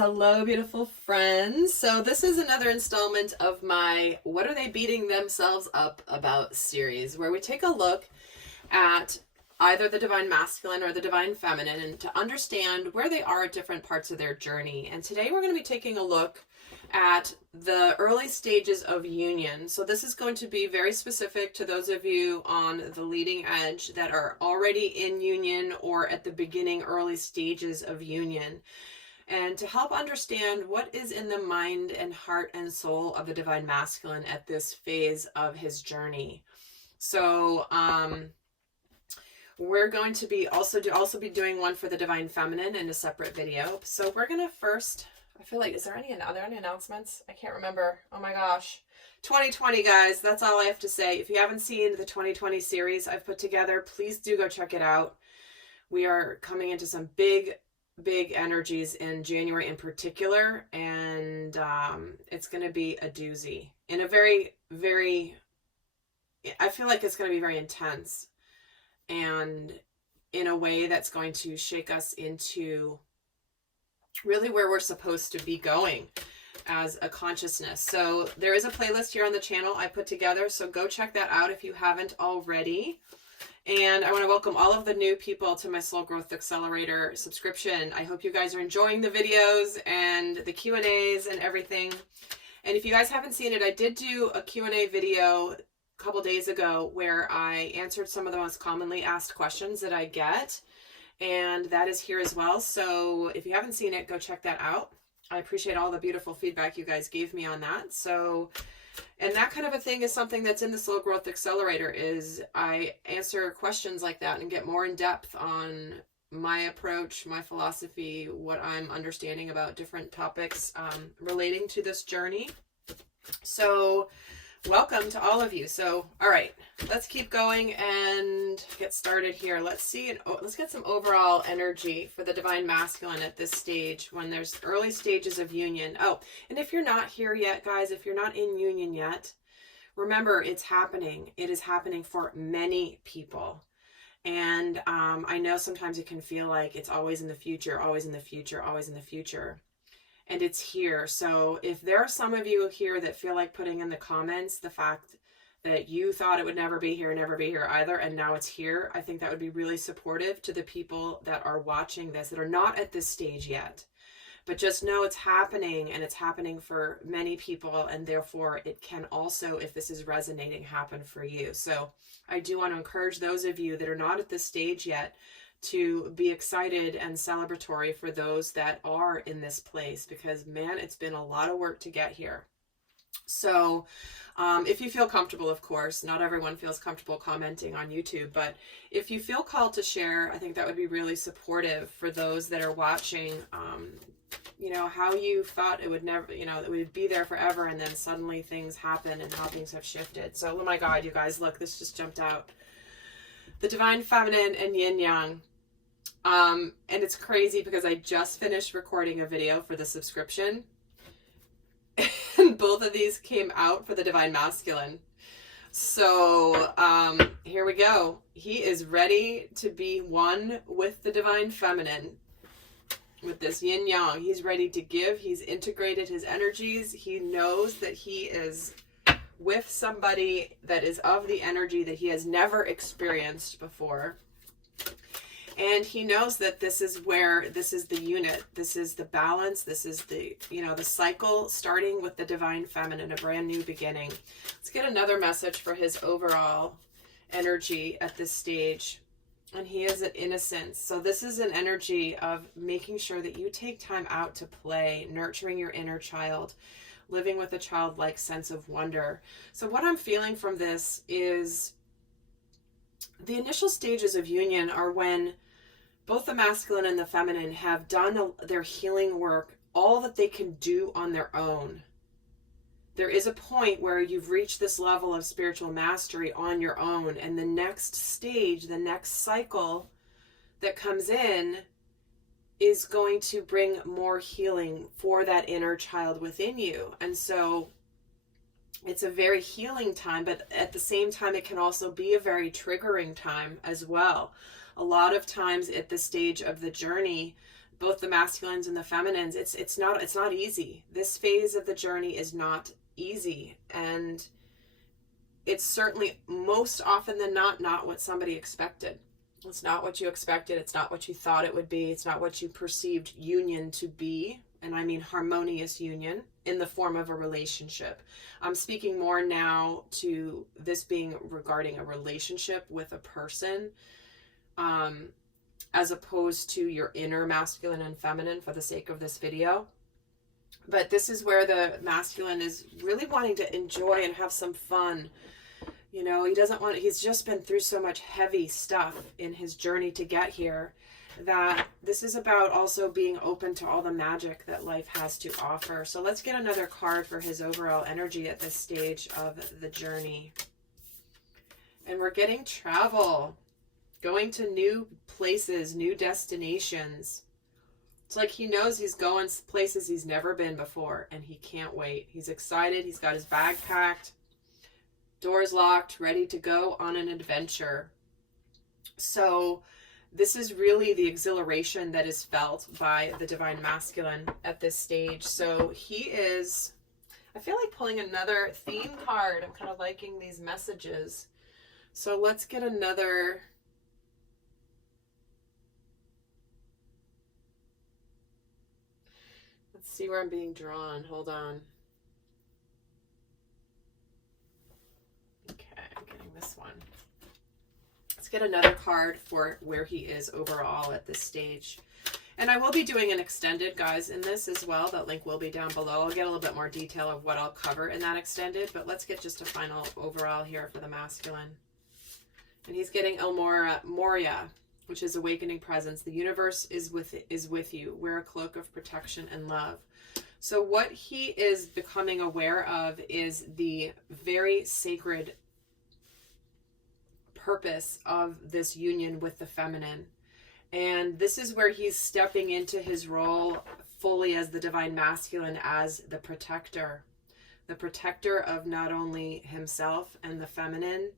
Hello, beautiful friends. So this is another installment of my What Are They Beating Themselves Up About series, where we take a look at either the divine masculine or the divine feminine and to understand where they are at different parts of their journey. And today we're going to be taking a look at the early stages of union. So this is going to be very specific to those of you on the leading edge that are already in union or at the beginning early stages of union. And to help understand what is in the mind and heart and soul of the divine masculine at this phase of his journey. So we're going to be also be doing one for the divine feminine in a separate video. So we're going to first, I feel like, are there any announcements? I can't remember. Oh my gosh. 2020, guys, that's all I have to say. If you haven't seen the 2020 series I've put together, please do go check it out. We are coming into some big energies in January in particular, and it's going to be a doozy in a very I feel like it's going to be very intense and in a way that's going to shake us into really where we're supposed to be going as a consciousness. So there is a playlist here on the channel I put together, so go check that out if you haven't already. And I want to welcome all of the new people to my Soul Growth Accelerator subscription. I hope you guys are enjoying the videos and the Q&As and everything. And if you guys haven't seen it, I did do a Q&A video a couple days ago where I answered some of the most commonly asked questions that I get. And that is here as well. So if you haven't seen it, go check that out. I appreciate all the beautiful feedback you guys gave me on that. And that kind of a thing is something that's in the Soul Growth Accelerator, is I answer questions like that and get more in depth on my approach, my philosophy, what I'm understanding about different topics relating to this journey. So welcome to all of you. So, all right, let's keep going and get started here. Let's get some overall energy for the divine masculine at this stage when there's early stages of union. Oh, and if you're not here yet, guys, if you're not in union yet, remember it's happening. It is happening for many people. And I know sometimes it can feel like it's always in the future, always in the future, always in the future. And it's here. So if there are some of you here that feel like putting in the comments the fact that you thought it would never be here either, and now it's here, I think that would be really supportive to the people that are watching this that are not at this stage yet. But just know it's happening, and it's happening for many people, and therefore it can also, if this is resonating, happen for you. So I do want to encourage those of you that are not at this stage yet to be excited and celebratory for those that are in this place, because man, it's been a lot of work to get here. So if you feel comfortable, of course, not everyone feels comfortable commenting on YouTube, but if you feel called to share, I think that would be really supportive for those that are watching, how you thought it would never, it would be there forever, and then suddenly things happen and how things have shifted. So, oh my God, you guys, look, this just jumped out. The divine feminine and yin yang. And it's crazy because I just finished recording a video for the subscription, and both of these came out for the divine masculine. So here we go. He is ready to be one with the divine feminine, with this yin yang. He's ready to give. He's integrated his energies. He knows that he is with somebody that is of the energy that he has never experienced before. And he knows that this is the unit, this is the balance, this is the cycle starting with the divine feminine, a brand new beginning. Let's get another message for his overall energy at this stage. And he is at innocence. So this is an energy of making sure that you take time out to play, nurturing your inner child, living with a childlike sense of wonder. So what I'm feeling from this is the initial stages of union are when both the masculine and the feminine have done their healing work, all that they can do on their own. There is a point where you've reached this level of spiritual mastery on your own, and the next stage, the next cycle that comes in is going to bring more healing for that inner child within you. And so it's a very healing time, but at the same time, it can also be a very triggering time as well. A lot of times at this stage of the journey, both the masculines and the feminines, it's not easy. This phase of the journey is not easy, and it's certainly most often than not what somebody expected. It's not what you expected. It's not what you thought it would be. It's not what you perceived union to be. And I mean harmonious union in the form of a relationship. I'm speaking more now to this being regarding a relationship with a person, as opposed to your inner masculine and feminine for the sake of this video. But this is where the masculine is really wanting to enjoy and have some fun. You know, he's just been through so much heavy stuff in his journey to get here, that this is about also being open to all the magic that life has to offer. So let's get another card for his overall energy at this stage of the journey. And we're getting travel, going to new places, new destinations. It's like he knows he's going places he's never been before, and he can't wait. He's excited. He's got his bag packed, doors locked, ready to go on an adventure. So this is really the exhilaration that is felt by the divine masculine at this stage. So he is, I feel like pulling another theme card. I'm kind of liking these messages. So let's get another. Let's see where I'm being drawn. Hold on. Okay, I'm getting this one. Let's get another card for where he is overall at this stage. And I will be doing an extended, guys, in this as well. That link will be down below. I'll get a little bit more detail of what I'll cover in that extended, but let's get just a final overall here for the masculine. And he's getting El Moria, which is awakening presence. The universe is with you. Wear a cloak of protection and love. So what he is becoming aware of is the very sacred purpose of this union with the feminine. And this is where he's stepping into his role fully as the divine masculine, as the protector of not only himself and the feminine,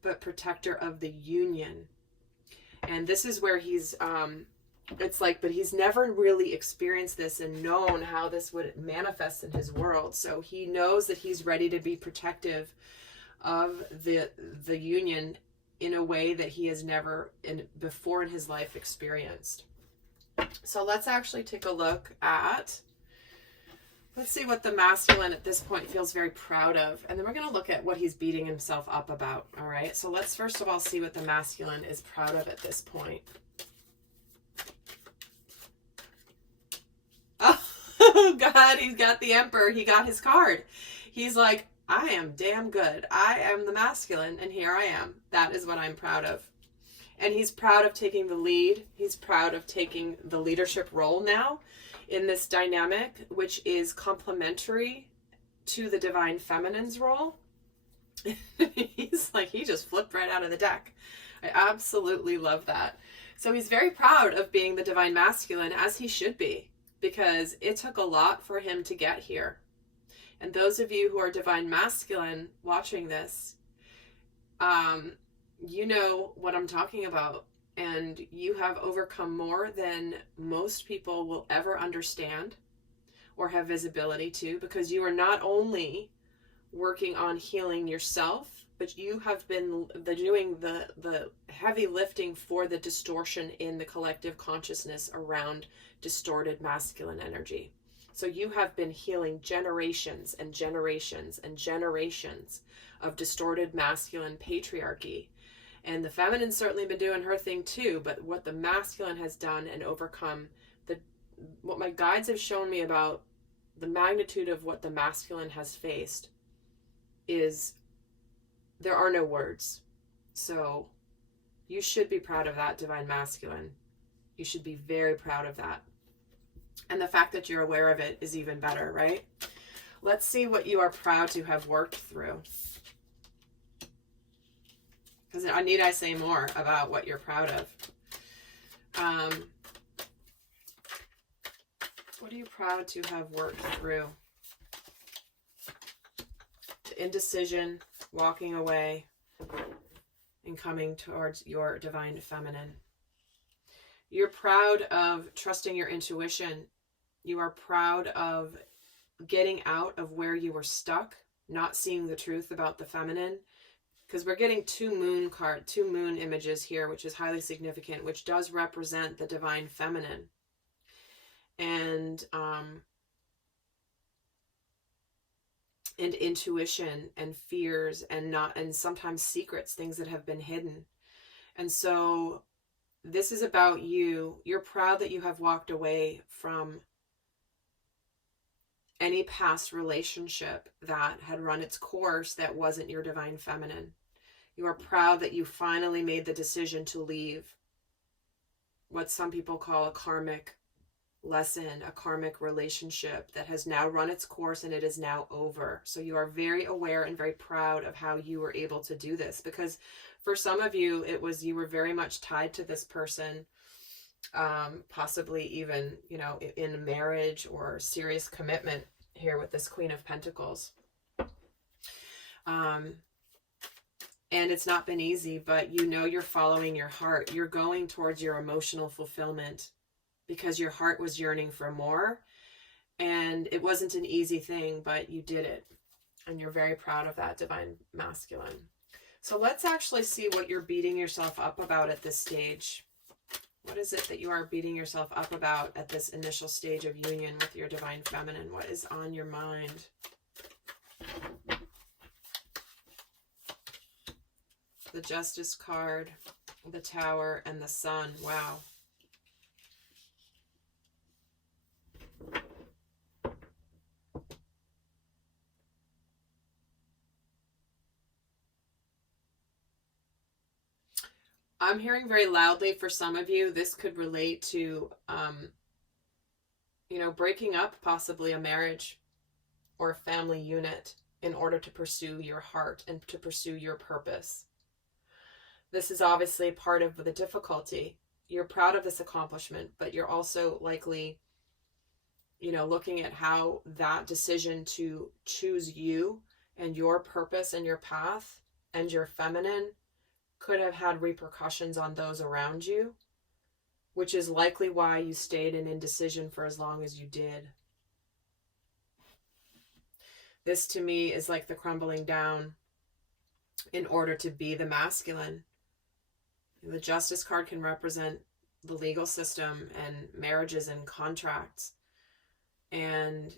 but protector of the union. And this is where he's, it's like, but he's never really experienced this and known how this would manifest in his world. So he knows that he's ready to be protective of the union in a way that he has never before in his life experienced. So let's actually take a look at, let's see what the masculine at this point feels very proud of. And then we're going to look at what he's beating himself up about. All right. So let's first of all see what the masculine is proud of at this point. Oh God, he's got the Emperor. He got his card. He's like, I am damn good. I am the masculine, and here I am. That is what I'm proud of. And he's proud of taking the lead. He's proud of taking the leadership role now in this dynamic, which is complementary to the divine feminine's role. He's like, he just flipped right out of the deck. I absolutely love that. So he's very proud of being the divine masculine, as he should be, because it took a lot for him to get here. And those of you who are divine masculine watching this, you know what I'm talking about. And you have overcome more than most people will ever understand or have visibility to, because you are not only working on healing yourself, but you have been doing the heavy lifting for the distortion in the collective consciousness around distorted masculine energy. So you have been healing generations and generations and generations of distorted masculine patriarchy. And the feminine's certainly been doing her thing too, but what the masculine has done and overcome, what my guides have shown me about the magnitude of what the masculine has faced is, there are no words. So you should be proud of that, divine masculine. You should be very proud of that. And the fact that you're aware of it is even better, right? Let's see what you are proud to have worked through. Because need I say more about what you're proud of? What are you proud to have worked through? The indecision, walking away, and coming towards your divine feminine. You're proud of trusting your intuition. You are proud of getting out of where you were stuck, not seeing the truth about the feminine. Because we're getting two moon images here, which is highly significant, which does represent the divine feminine. And intuition and fears and sometimes secrets, things that have been hidden. And so this is about you. You're proud that you have walked away from any past relationship that had run its course that wasn't your divine feminine. You are proud that you finally made the decision to leave what some people call a karmic lesson, a karmic relationship that has now run its course and it is now over. So you are very aware and very proud of how you were able to do this, because for some of you, you were very much tied to this person, possibly even, in a marriage or serious commitment here with this Queen of Pentacles. And it's not been easy, but you're following your heart. You're going towards your emotional fulfillment because your heart was yearning for more. And it wasn't an easy thing, but you did it. And you're very proud of that, divine masculine. So let's actually see what you're beating yourself up about at this stage. What is it that you are beating yourself up about at this initial stage of union with your divine feminine? What is on your mind? The Justice card, the Tower, and the Sun. Wow. I'm hearing very loudly for some of you, this could relate to, breaking up possibly a marriage or a family unit in order to pursue your heart and to pursue your purpose. This is obviously part of the difficulty. You're proud of this accomplishment, but you're also likely, looking at how that decision to choose you and your purpose and your path and your feminine could have had repercussions on those around you, which is likely why you stayed in indecision for as long as you did. This to me is like the crumbling down in order to be the masculine. The Justice card can represent the legal system and marriages and contracts. And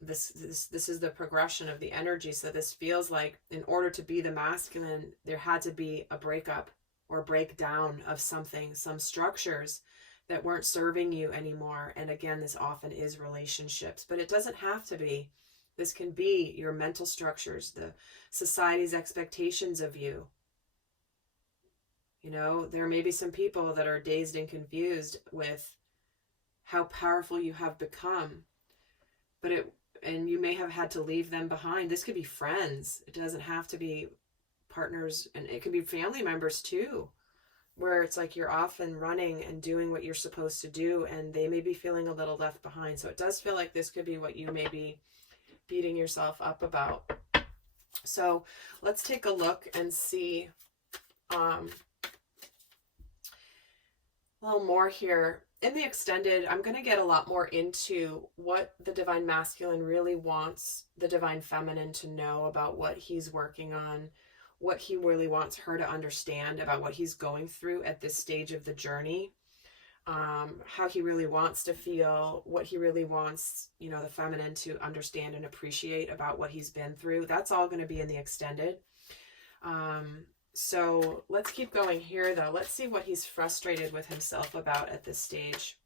this is the progression of the energy. So this feels like in order to be the masculine, there had to be a breakup or breakdown of something, some structures that weren't serving you anymore. And again, this often is relationships, but it doesn't have to be. This can be your mental structures, the society's expectations of you. There may be some people that are dazed and confused with how powerful you have become, and you may have had to leave them behind. This could be friends. It doesn't have to be partners, and it could be family members too, where it's like you're off and running and doing what you're supposed to do, and they may be feeling a little left behind. So it does feel like this could be what you may be beating yourself up about. So let's take a look and see a little more here. In the extended, I'm going to get a lot more into what the divine masculine really wants the divine feminine to know about what he's working on, what he really wants her to understand about what he's going through at this stage of the journey, how he really wants to feel, what he really wants, the feminine to understand and appreciate about what he's been through. That's all going to be in the extended. So let's keep going here, though. Let's see what he's frustrated with himself about at this stage.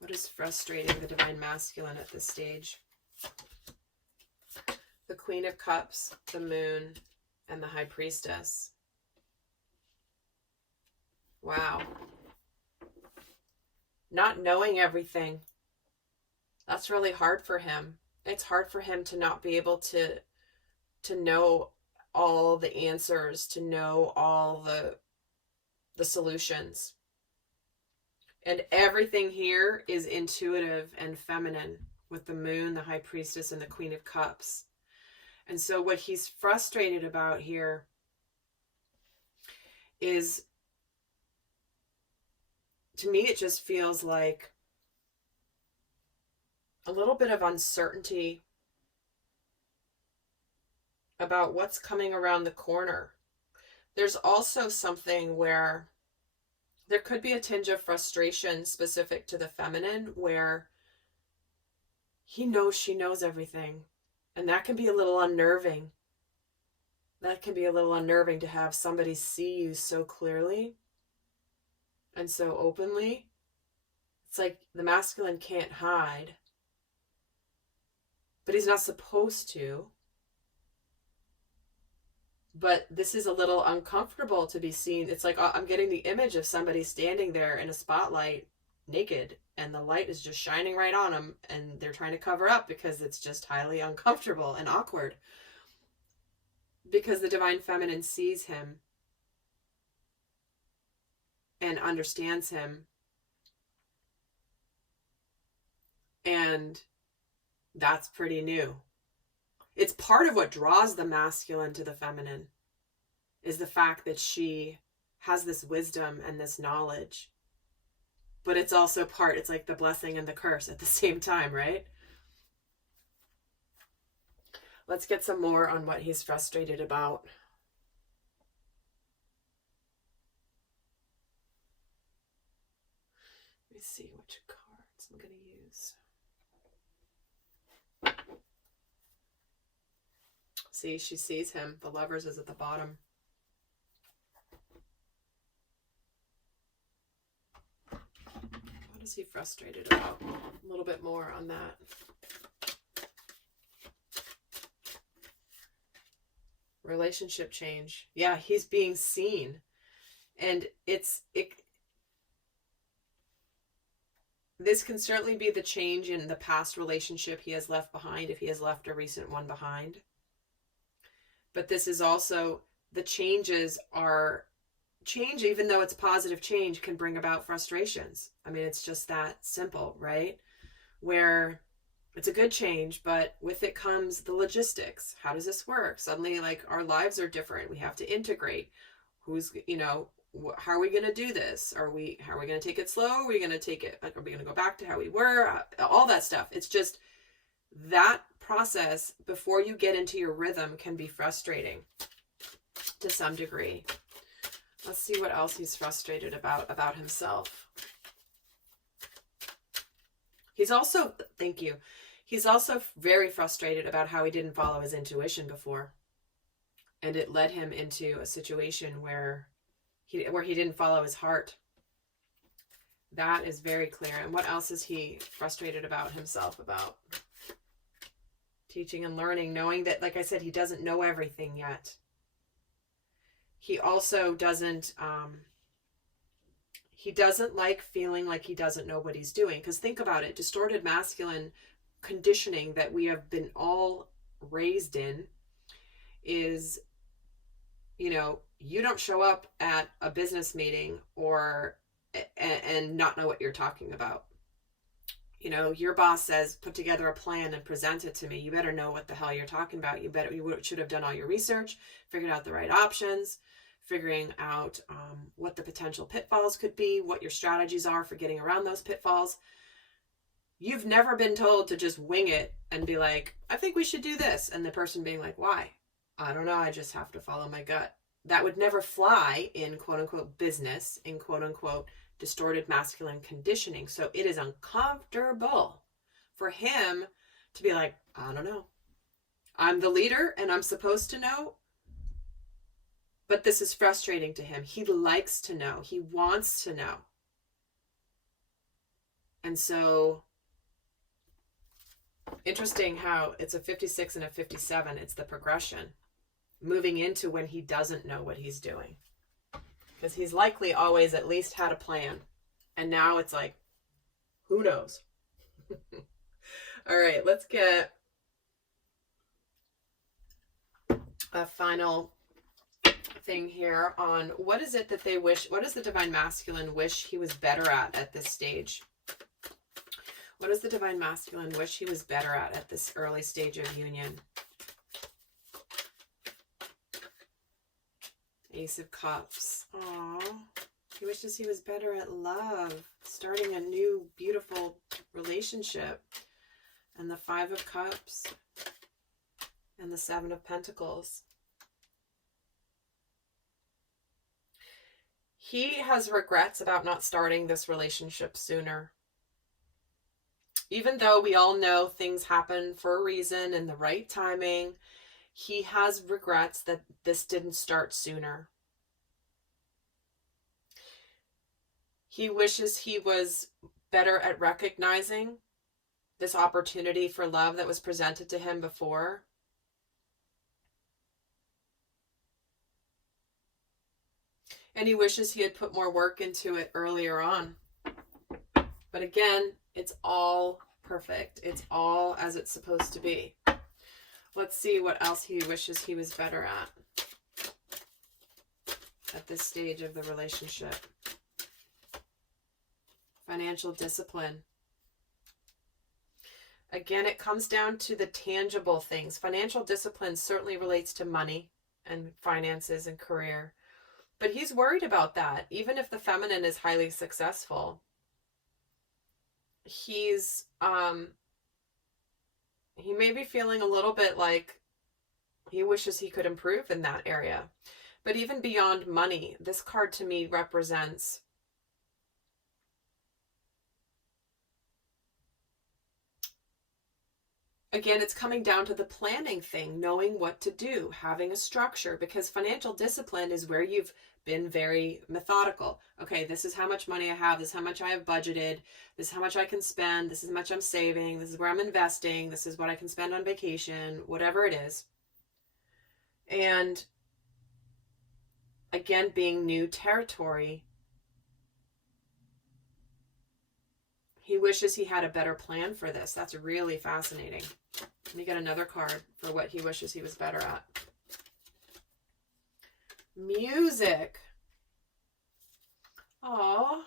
What is frustrating the divine masculine at this stage? The Queen of Cups, the Moon, and the High Priestess. Wow. Not knowing everything. That's really hard for him. It's hard for him to not be able to know all the answers, to know all the solutions. And everything here is intuitive and feminine with the Moon, the High Priestess, and the Queen of Cups. And so what he's frustrated about here is to me, it just feels like a little bit of uncertainty about what's coming around the corner. There's also something where there could be a tinge of frustration specific to the feminine, where he knows she knows everything. And that can be a little unnerving. That can be a little unnerving to have somebody see you so clearly and so openly. It's like the masculine can't hide, but he's not supposed to. But this is a little uncomfortable to be seen. It's like I'm getting the image of somebody standing there in a spotlight naked, and the light is just shining right on them, and they're trying to cover up because it's just highly uncomfortable and awkward. Because the divine feminine sees him and understands him. And that's pretty new. It's part of what draws the masculine to the feminine, is the fact that she has this wisdom and this knowledge. But it's also it's like the blessing and the curse at the same time, right? Let's get some more on what he's frustrated about. Let me see which cards I'm going to use. See, she sees him. The Lovers is at the bottom. What is he frustrated about? A little bit more on that. Relationship change. Yeah, he's being seen. And this can certainly be the change in the past relationship he has left behind, if he has left a recent one behind. But this is also, the changes are change, even though it's positive change, can bring about frustrations. I mean, it's just that simple, right? Where it's a good change, but with it comes the logistics. How does this work? Suddenly, like, our lives are different. We have to integrate. Who's, how are we going to do this? How are we going to take it slow? Are we going to take it, like, are we going to go back to how we were? All that stuff. It's just that process before you get into your rhythm can be frustrating to some degree. Let's see what else he's frustrated about himself. He's also, thank you. He's also very frustrated about how he didn't follow his intuition before. And it led him into a situation where he didn't follow his heart. That is very clear. And what else is he frustrated about himself about? Teaching and learning, knowing that, like I said, he doesn't know everything yet. He also doesn't like feeling like he doesn't know what he's doing. Because think about it, distorted masculine conditioning that we have been all raised in is, you don't show up at a business meeting and not know what you're talking about. Your boss says, put together a plan and present it to me. You better know what the hell you're talking about. You should have done all your research, figured out the right options, figuring out what the potential pitfalls could be, what your strategies are for getting around those pitfalls. You've never been told to just wing it and be like, I think we should do this. And the person being like, why? I don't know. I just have to follow my gut. That would never fly in quote unquote business, in quote unquote distorted masculine conditioning. So it is uncomfortable for him to be like, I don't know. I'm the leader and I'm supposed to know. But this is frustrating to him. He likes to know. He wants to know. And so, interesting how it's a 56 and a 57. It's the progression. Moving into when he doesn't know what he's doing. Because he's likely always at least had a plan. And now it's like, who knows? All right, let's get a final thing here on what is it that they wish, what does the divine masculine wish he was better at this stage? What does the divine masculine wish he was better at this early stage of union? Ace of Cups. Aww. He wishes he was better at love, starting a new, beautiful relationship. And the Five of Cups and the Seven of Pentacles. He has regrets about not starting this relationship sooner. Even though we all know things happen for a reason and the right timing, he has regrets that this didn't start sooner. He wishes he was better at recognizing this opportunity for love that was presented to him before. And he wishes he had put more work into it earlier on. But again, it's all perfect. It's all as it's supposed to be. Let's see what else he wishes he was better at this stage of the relationship. Financial discipline. Again, it comes down to the tangible things. Financial discipline certainly relates to money and finances and career. But he's worried about that. Even if the feminine is highly successful, he's he may be feeling a little bit like he wishes he could improve in that area. But even beyond money, this card to me represents again, it's coming down to the planning thing, knowing what to do, having a structure, because financial discipline is where you've been very methodical. Okay, this is how much money I have. This is how much I have budgeted. This is how much I can spend. This is how much I'm saving. This is where I'm investing. This is what I can spend on vacation, whatever it is. And again, being new territory, he wishes he had a better plan for this. That's really fascinating. Let me get another card for what he wishes he was better at. Music. Aww.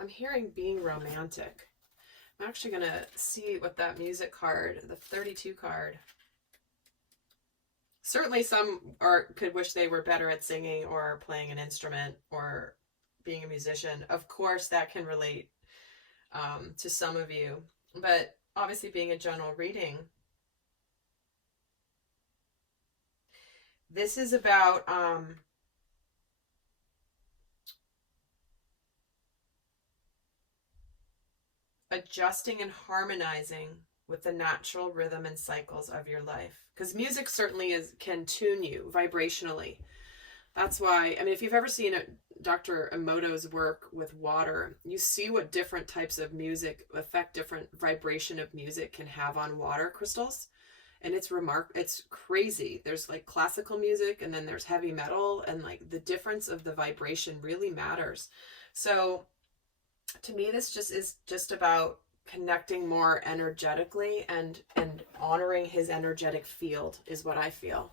I'm hearing being romantic. I'm actually going to see what that music card, the 32 card. Certainly some could wish they were better at singing or playing an instrument or being a musician. Of course, that can relate to some of you. But obviously being a general reading, this is about adjusting and harmonizing with the natural rhythm and cycles of your life. Because music certainly can tune you vibrationally. That's why, I mean, if you've ever seen Dr. Emoto's work with water, you see what different types of music affect different vibration of music can have on water crystals. And it's crazy. There's like classical music and then there's heavy metal, and like the difference of the vibration really matters. So to me, this is just about connecting more energetically and honoring his energetic field is what I feel.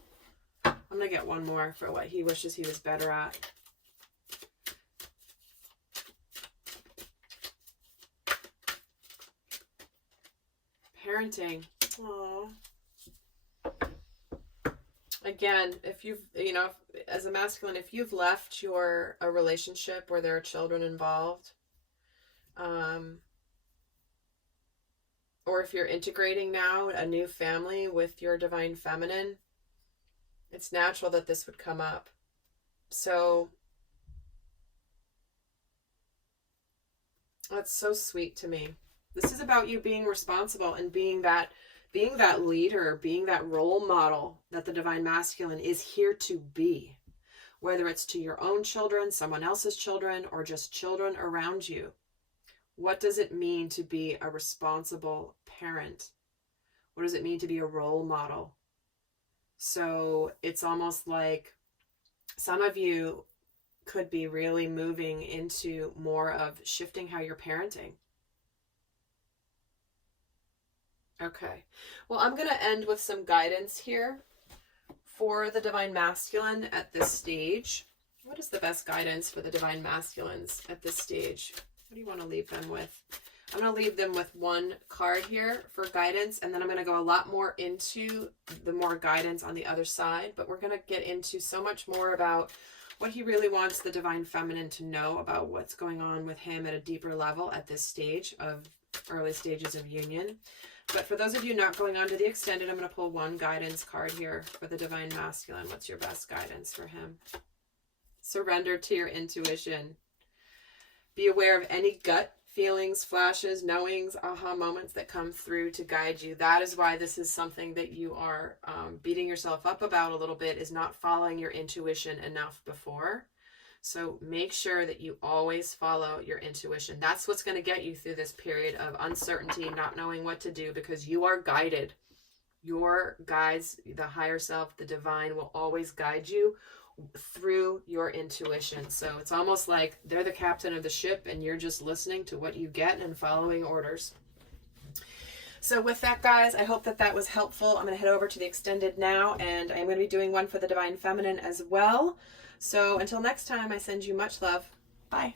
I'm going to get one more for what he wishes he was better at. Parenting. Aww. Again, if you've, as a masculine, if you've left a relationship where there are children involved, or if you're integrating now a new family with your divine feminine, it's natural that this would come up. So that's so sweet to me. This is about you being responsible and being that leader, being that role model that the divine masculine is here to be. Whether it's to your own children, someone else's children, or just children around you. What does it mean to be a responsible parent? What does it mean to be a role model? So it's almost like some of you could be really moving into more of shifting how you're parenting. Okay. Well, I'm going to end with some guidance here for the divine masculine at this stage. What is the best guidance for the divine masculines at this stage? What do you want to leave them with? I'm going to leave them with one card here for guidance, and then I'm going to go a lot more into the more guidance on the other side, but we're going to get into so much more about what he really wants the Divine Feminine to know about what's going on with him at a deeper level at this stage of early stages of union. But for those of you not going on to the extended, I'm going to pull one guidance card here for the Divine Masculine. What's your best guidance for him? Surrender to your intuition. Be aware of any gut feelings, flashes, knowings, aha moments that come through to guide you. That is why this is something that you are beating yourself up about a little bit, is not following your intuition enough before. So make sure that you always follow your intuition. That's what's going to get you through this period of uncertainty, not knowing what to do, because you are guided. Your guides, the higher self, the divine, will always guide you through your intuition. So it's almost like they're the captain of the ship and you're just listening to what you get and following orders. So with that, guys, I hope that that was helpful. I'm going to head over to the extended now, and I'm going to be doing one for the Divine Feminine as well. So until next time, I send you much love. Bye.